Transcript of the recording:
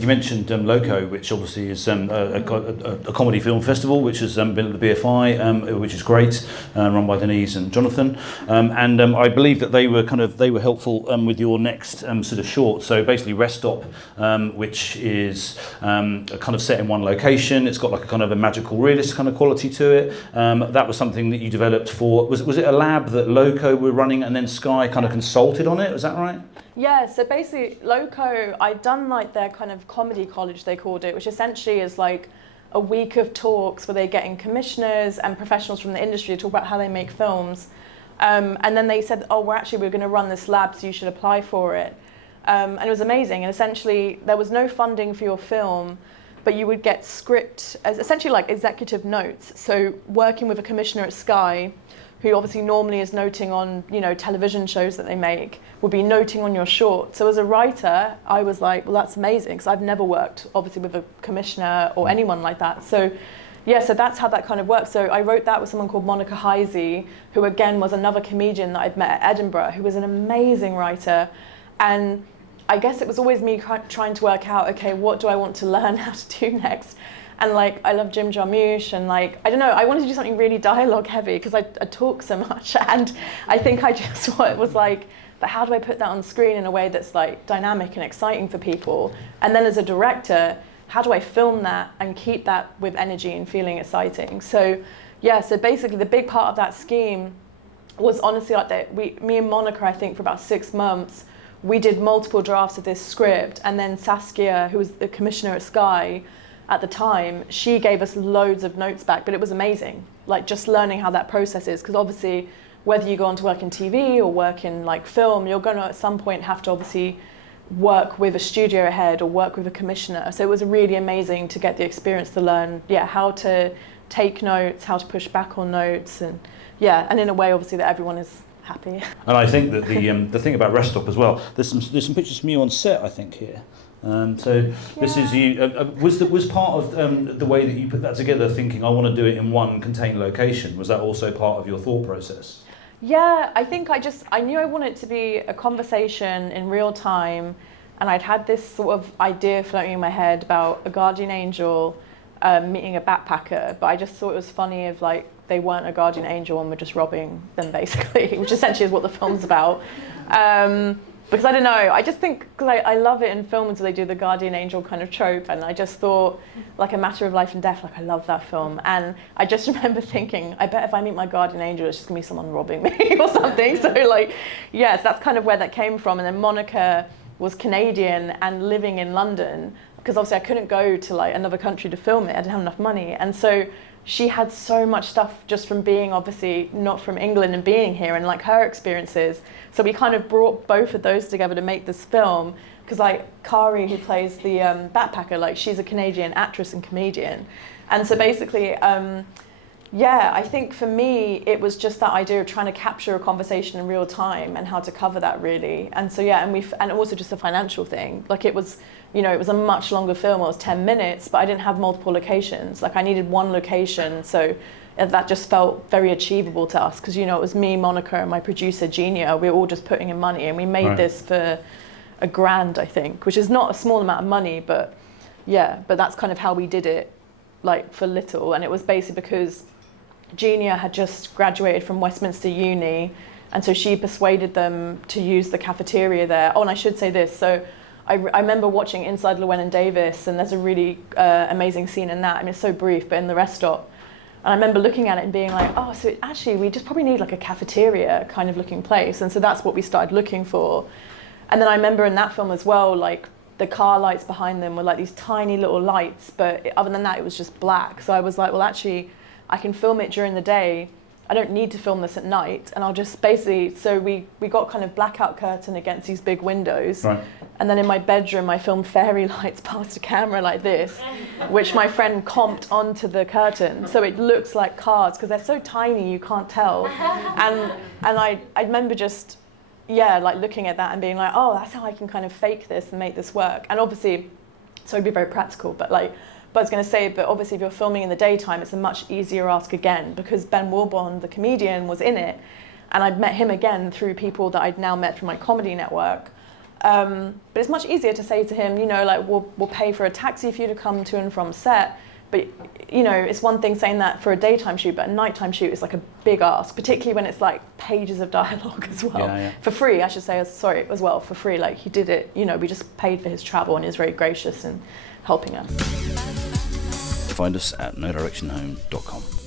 You mentioned Loco, which obviously is a comedy film festival, which has been at the BFI, which is great, run by Denise and Jonathan, and I believe that they were helpful with your next sort of short. So basically, Rest Stop, which is kind of set in one location. It's got like a kind of a magical realist kind of quality to it. That was something that you developed for. Was it a lab that Loco were running, and then Sky kind of consulted on it? Was that right? Yeah, so basically Loco, I'd done like their kind of comedy college, they called it, which essentially is like a week of talks where they get in commissioners and professionals from the industry to talk about how they make films. And then they said, oh, we're going to run this lab, so you should apply for it. And it was amazing. And essentially there was no funding for your film, but you would get script, as essentially like executive notes. So working with a commissioner at Sky, who obviously normally is noting on, you know, television shows that they make, would be noting on your short. So as a writer, I was like, well, that's amazing, because I've never worked, obviously, with a commissioner or anyone like that. So yeah, so that's how that kind of works. So I wrote that with someone called Monica Heisey, who again was another comedian that I'd met at Edinburgh, who was an amazing writer. And I guess it was always me trying to work out, okay, what do I want to learn how to do next? And like, I love Jim Jarmusch, and like, I don't know, I wanted to do something really dialogue heavy because I talk so much, and I think I just was like, but how do I put that on screen in a way that's like dynamic and exciting for people? And then as a director, how do I film that and keep that with energy and feeling exciting? So yeah, so basically the big part of that scheme was honestly like that. Me and Monica, I think for about 6 months, we did multiple drafts of this script, and then Saskia, who was the commissioner at Sky at the time, she gave us loads of notes back, but it was amazing. Like just learning how that process is, because obviously whether you go on to work in TV or work in like film, you're going to at some point have to obviously work with a studio head or work with a commissioner. So it was really amazing to get the experience to learn, yeah, how to take notes, how to push back on notes, and yeah, and in a way obviously that everyone is happy. And I think that the thing about Rest Stop as well, there's some pictures from you on set, I think, here. So this is you. Was part of the way that you put that together, thinking I want to do it in one contained location? Was that also part of your thought process? Yeah, I think I knew I wanted it to be a conversation in real time, and I'd had this sort of idea floating in my head about a guardian angel meeting a backpacker, but I just thought it was funny if like they weren't a guardian angel and were just robbing them basically, which essentially is what the film's about. Because I don't know, I just think, because I love it in films where they do the guardian angel kind of trope, and I just thought, like A Matter of Life and Death, like I love that film. And I just remember thinking, I bet if I meet my guardian angel, it's just gonna be someone robbing me or something. So like, yes, that's kind of where that came from. And then Monica was Canadian and living in London, because obviously I couldn't go to like another country to film it, I didn't have enough money. And so she had so much stuff just from being obviously not from England and being here, and like her experiences. So we kind of brought both of those together to make this film, because like Kari, who plays the backpacker, like she's a Canadian actress and comedian. And so basically, yeah, I think for me, it was just that idea of trying to capture a conversation in real time and how to cover that really. And so yeah, and also just a financial thing. Like it was, you know, it was a much longer film, it was 10 minutes, but I didn't have multiple locations. Like I needed one location, so that just felt very achievable to us, because, you know, it was me, Monica, and my producer, Genia. We were all just putting in money, and we made this for $1,000, I think, which is not a small amount of money, but yeah, but that's kind of how we did it, like for little. And it was basically because Genia had just graduated from Westminster Uni, and so she persuaded them to use the cafeteria there. Oh, and I should say this, so I remember watching Inside Llewellyn Davis, and there's a really amazing scene in that. I mean, it's so brief, but in the rest stop. And I remember looking at it and being like, oh, so actually we just probably need like a cafeteria kind of looking place. And so that's what we started looking for. And then I remember in that film as well, like the car lights behind them were like these tiny little lights, but other than that, it was just black. So I was like, well, actually, I can film it during the day. I don't need to film this at night. And I'll just basically, so we got kind of blackout curtain against these big windows. Right. And then in my bedroom, I filmed fairy lights past a camera like this, which my friend comped onto the curtain. So it looks like cars, because they're so tiny, you can't tell. And I remember just, yeah, like looking at that and being like, oh, that's how I can kind of fake this and make this work. And obviously, so it'd be very practical, but I was going to say, but obviously if you're filming in the daytime, it's a much easier ask again, because Ben Wilborn, the comedian, was in it. And I'd met him again through people that I'd now met from my comedy network. But it's much easier to say to him, you know, like, we'll pay for a taxi for you to come to and from set. But, you know, it's one thing saying that for a daytime shoot, but a nighttime shoot is like a big ask, particularly when it's like pages of dialogue as well. Yeah. For free, I should say, sorry, as well, for free. Like, he did it, you know, we just paid for his travel, and he was very gracious in helping us. Find us at NoDirectionHome.com.